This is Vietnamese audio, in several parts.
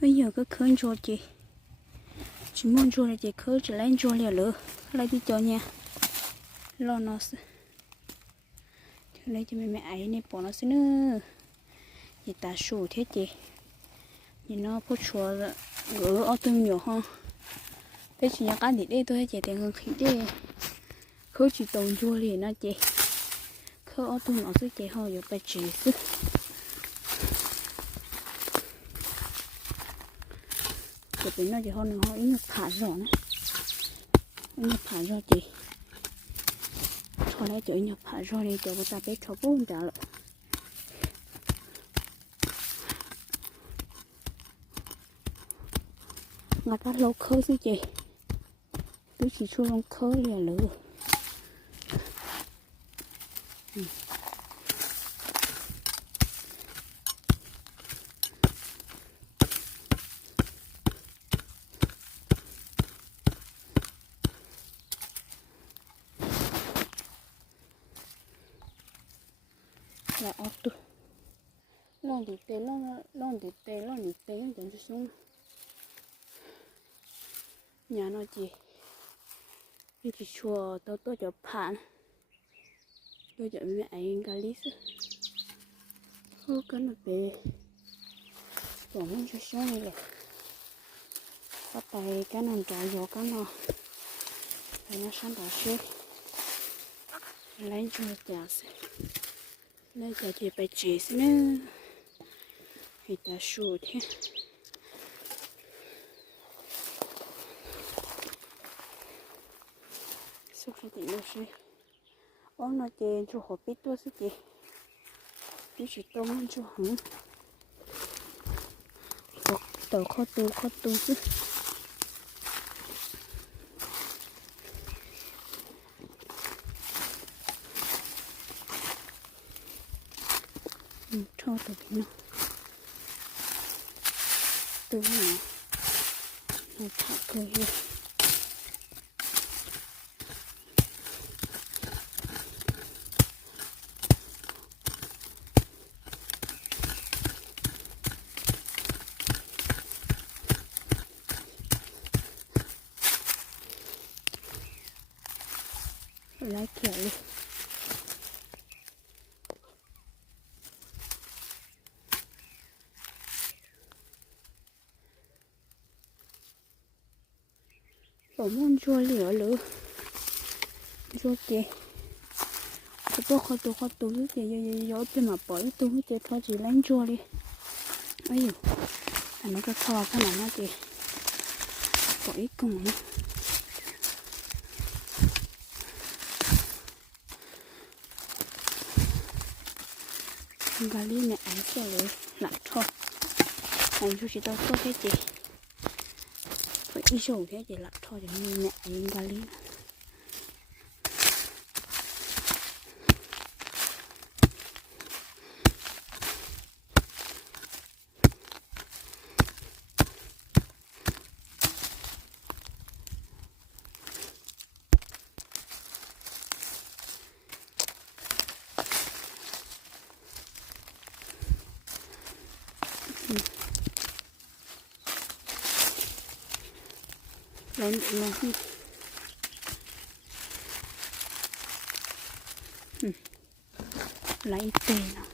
bây giờ cứ khơi cho chị. Chỉ muốn cho là chị khơi chỉ lấy cho liền lửa lấy đi cho nha. Lo nó lấy cho mẹ mẹ ấy này, bỏ nó xin nữa chị ta sủ thế chị. Nhìn nó có chùa gỡ ở tung nhiều ha. Thế chị nhắc cá thì đây tôi chị tiền hơn khí đi khơi chỉ tồn chua liền nó chị. Khơi ở tung nó sẽ chị hơi được phải chị sức chị bên nó chỉ hơn nó ít nhập thả rồi nè nhập thả rõ chị. Cho lấy chữ nhập thả rõ đi cho người ta biết cho bốn trả lại ngặt bắt lâu khơi chứ chị. Tôi chỉ xuống khơi là lửa Hmm. Ừ. là ốc tu lon thì tê lon lon thì tê lon thì tê nó chẳng cho xuống nhà nó chỉ như chỉ chùa tôi tôi cho phản tôi cho mẹ anh cả lý sư ô cái nó bề bỏ muốn cho xuống này có tay cái nằm trả vô cái nó để nó sáng tạo xuống lấy cho nó chả trả sẽ lấy nữa thì nó sẽ ông nó chị cho họ biết tôi sẽ chị biết chị tôm cho hẳn tàu khó tu khó tu chứ. ช่าตัวนี้เนาะตัวหนาหนาผักเลย来，给。Lấy chua lửa lửa. Chua kì cái bố khó tu khó tu cái gì gió bên mà bỏ tu cái thôi chỉ lấy chua đi. Ấy anh nó cái kho cái này nó bỏ ít cùng nữa. Gà lý mẹ ấy cho lại thôi. Anh chú chỉ tao cái gì đi xuống thế chỉ là thôi để như mẹ ấy gà lý lấy lên đi ừ. lấy tiền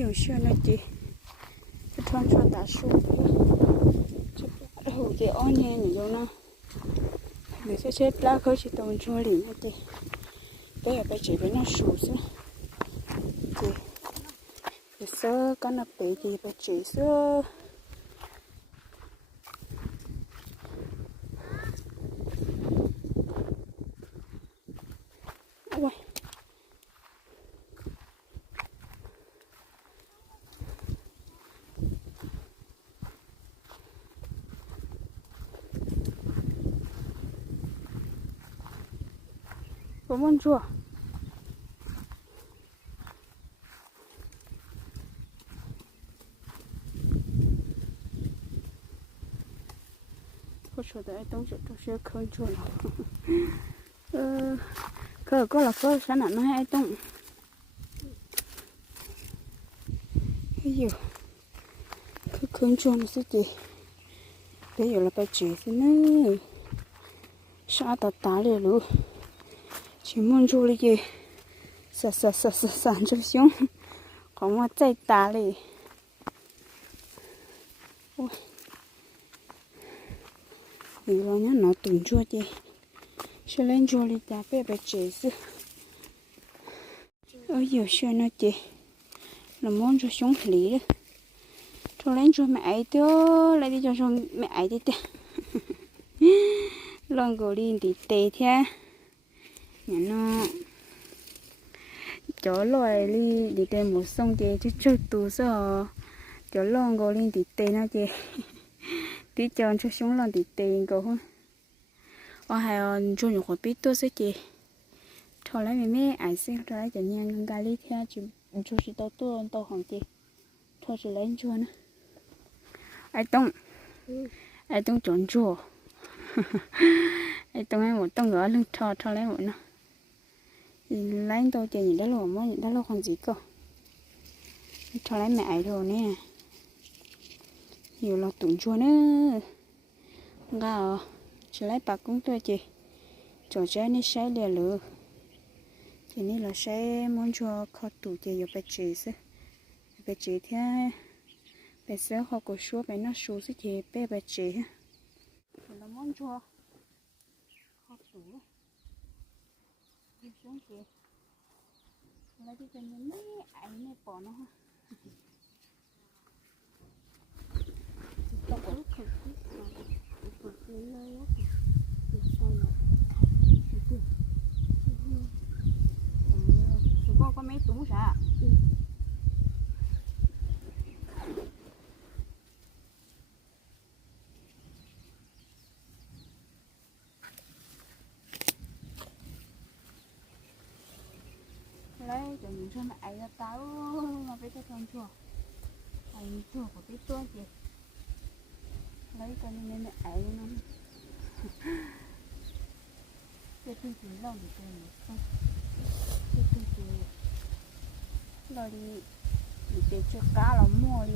nào bây giờ xưa là chị. Cái thon cho ta su. Hồ chị on nhẹ nhỉ đâu nó. Để cho chết lá khơi chỉ tồn cho liền hả chị. Bây giờ bây chị với nó su chứ chị. Thì sơ con nó bị gì bây chị sơ Ôi. Có món chua. Có chỗ đấy tông chỗ chỗ xe khơi chua nào. Ờ, cơ có là cơ sáng nặng nó hay tông cái gì cứ khơi chua nó sẽ gì? Bây giờ là phải chỉ thế nữa sao ta ta liền luôn chỉ muốn chua đi gì sa sa sa sa sa cho xuống còn mà chạy ta liền ôi vì lo nhá nó từng chua chứ sẽ lên chua đi ta bé bé chế chứ ôi giờ xe nó chị là muốn cho xuống lý đấy cho lên cho mẹ ấy tiêu lại đi cho cho mẹ ấy đi tiêu lần gọi đi thì tê thế nhà nó. Chỗ loài đi đi tên một sông chè chứ chút tù sợ chỗ lần gọi đi thì tê nó chè tí chọn cho xuống lon thì tê gò hơn ở hai ông cho nhiều khỏi biết tôi sẽ chè thôi lấy mẹ mẹ, ai xin thôi lấy cho nhà ngân gali theo chú chú chỉ tao tôi tao hoàng chè thôi chỉ lấy cho nữa ai tông? Ai tông chọn chùa ai tông ai một tông gỡ lưng thò thò lấy một nó lấy tôi chơi những đá luôn mới, những đá luôn còn gì cơ. Cho lấy mẹ ai rồi nè. Nhiều lọt tụng chua nữa. Gà cho lấy bạc cũng tôi chị. Chỗ trái này sẽ liền lửa chỉ nên là sẽ muốn cho khó tủ chơi vào phải chế sẽ phải chỉ thế bé sẽ họ có số bé nó số sẽ chị. Bé bé chị là muốn cho kho tủ đi xuống chị lấy cho những mấy ảnh này bỏ nó ha con có mấy tủ sao mình cho những mẹ ra táo mà biết cho con chùa. Anh chùa của cái tua gì lấy cho nên mẹ ấy nó cái tư gì lòng thì tôi một xong cái tư gì rồi thì để cho cá nó mua đi.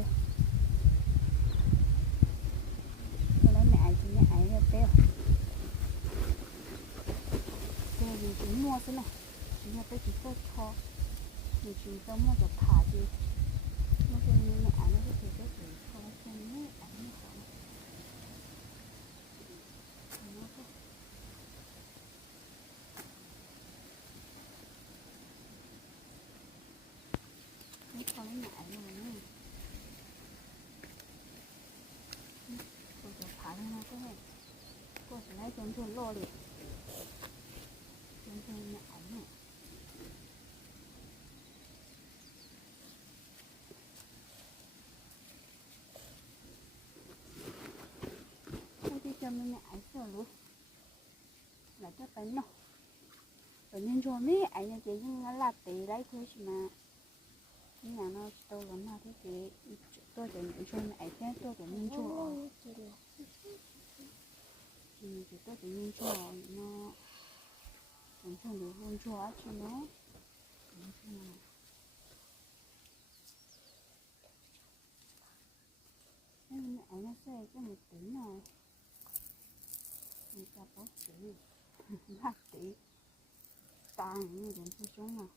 thì chỉ có mua cho thả đi mua cho nên mẹ ấy nó có thể cái gì kho cho mẹ ấy nó kho Cái kho lấy mẹ ấy rồi nè tôiจะผ่านมา cho bánh nọ rồi nên rồi mấy anh nhà chị nhưng là tỷ lấy thôi chứ mà nhưng nào nó tôi vẫn là thế chị tôi chỉ nhận cho anh thế tôi cũng nên cho thì chị tôi chỉ nên cho nó cũng không được hôn cho cho nó nên anh nó sẽ cái một tí nào mình cặp bóc chữ bác sĩ tàn như vậy chứ chúng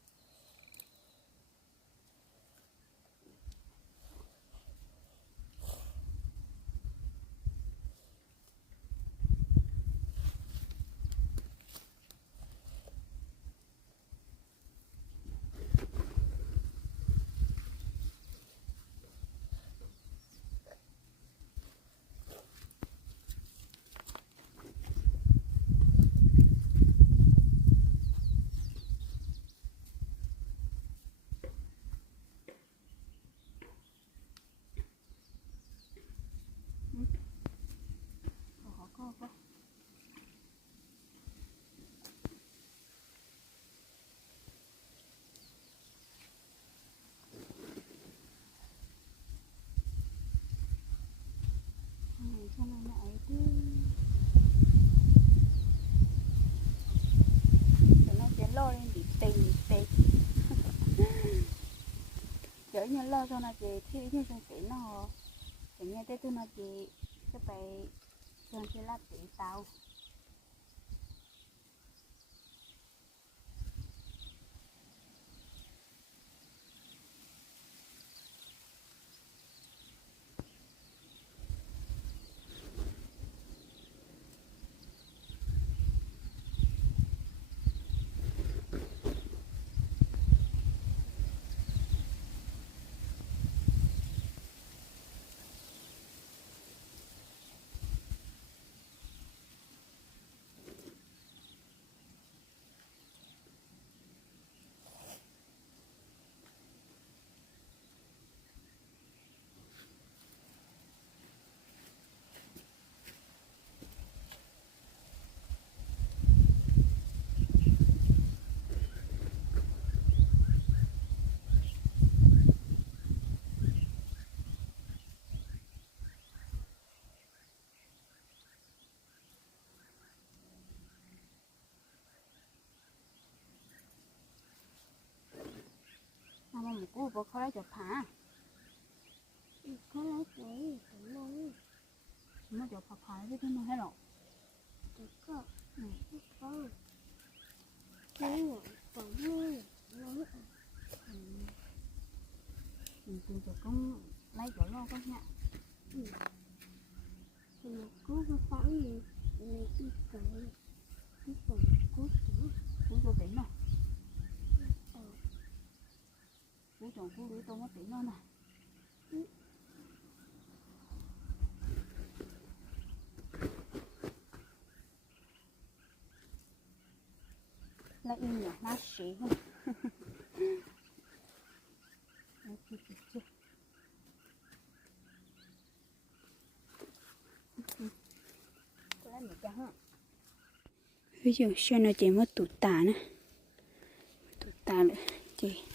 ấy lo cho nó chị thì nhân chúng chị nó thì nghe tới tôi nó chị sẽ phải thường chị là chị tàu người ta có tỷ ba tỷ tăng như vậy thôi chúng nào lấy nhau lo cho nó chị thì như trong tỷ nó chỉ nghe tới tôi nó chị cái bài cho chị là tỷ tao mà một cú bộ khó lấy chụp hả có lấy cái tụi nó nó chụp phá phá chứ nó hết rồi được có này có cái này còn mưa nó mình tìm chụp cũng lấy chỗ lo có nha thì một cú có phẳng gì này đi cỡ cái phần cú nữa cú cho tỉnh rồi cú chồng cú đứa tôi nó này, lại in nhỉ nó xí không cái chưa chưa ví dụ cho nó chỉ mất tụt tà nữa, tụt tà nữa chị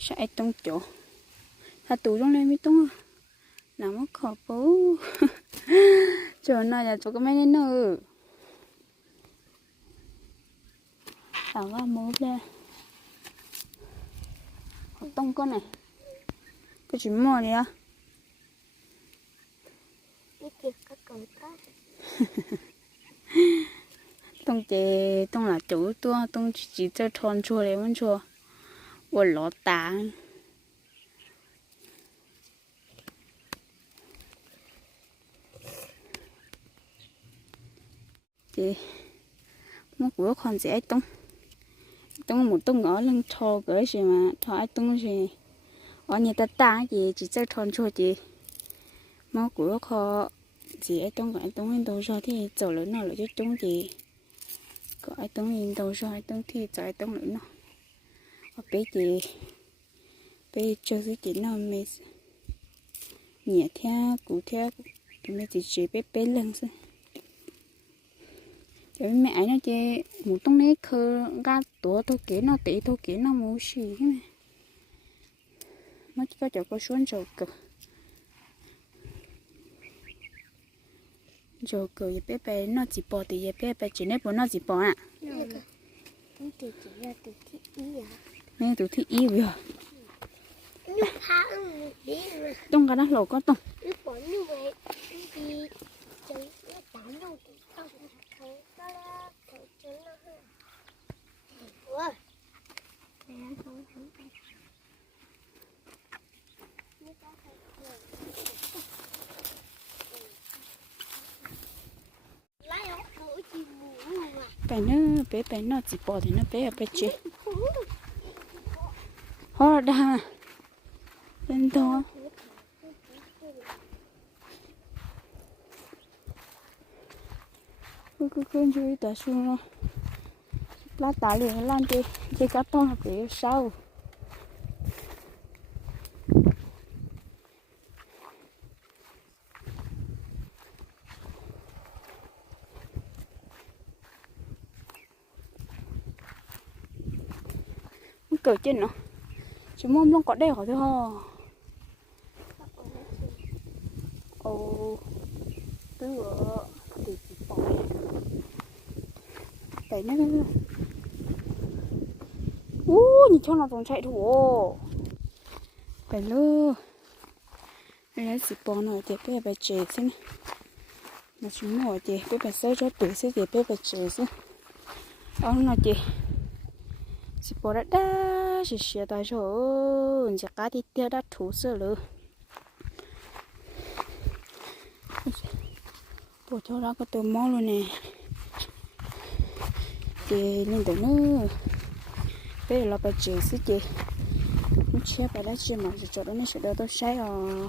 sẽ tông chỗ. Ta tụ trong đây mới tông à làm mất khó bố. Chỗ này là chỗ cái mấy nên nữa tao ra mố lên họ tông con này. Cái chuyện mò à có cầu cá tông chế tông là chủ tua tông chỉ cho tròn chua đấy vẫn chua của lọ tạ chị một bữa còn dễ tung tung một tung ngõ lưng thò gửi gì mà, thò tung gì. Ở nhà ta ta gì chỉ chơi thon cho chị. Một bữa khó chị ai tung gọi tung lên đầu rồi thì chỗ lớn nào lại chứ tung gì gọi tung lên đầu rồi tung thì chạy tung lớn nào ở bé chị bé cho cái chị nó mẹ nhẹ theo cụ theo thì mẹ chị chị bé bé lần xem thì mẹ ấy nó chơi một tông này khờ ga tổ thôi kế nó tỷ thôi kế nó mua xì thế nó chỉ có chỗ có xuống rồi cơ rồi cơ bé bé nó chỉ bỏ thì bé bé chỉ nên bỏ nó chỉ bỏ à cái mấy tụi thi yêu rồi tông cái đó lẩu có tông. Chẳng nó mà bé bé nó chỉ bỏ thì nó bé bé chế họ đa bên đó. Cứ cứ cứ chui ta xuống nó. Lá tả liền lan đi đi cá to là bị sao? Cởi trên nó chỉ mong luôn có đeo thôi hò ồ tư ở thì chỉ bỏ đấy nó u nhìn cho nó còn chạy thủ phải lô lấy gì bỏ nó thì bé bé chế xin mà chúng nổi thì bé bé sơ cho tuổi sẽ thì bé bé chế xin ông nó thì chỉ bỏ ra đã chỉ xia tay rồi chỉ cá thì tiêu đã thú sơ lử bỏ cho ra cái tờ mò luôn nè thì nhìn tới nữa bây giờ là phải chế xí chị nó chia bà đã chia mà cho đó nó sẽ đỡ tôi sai rồi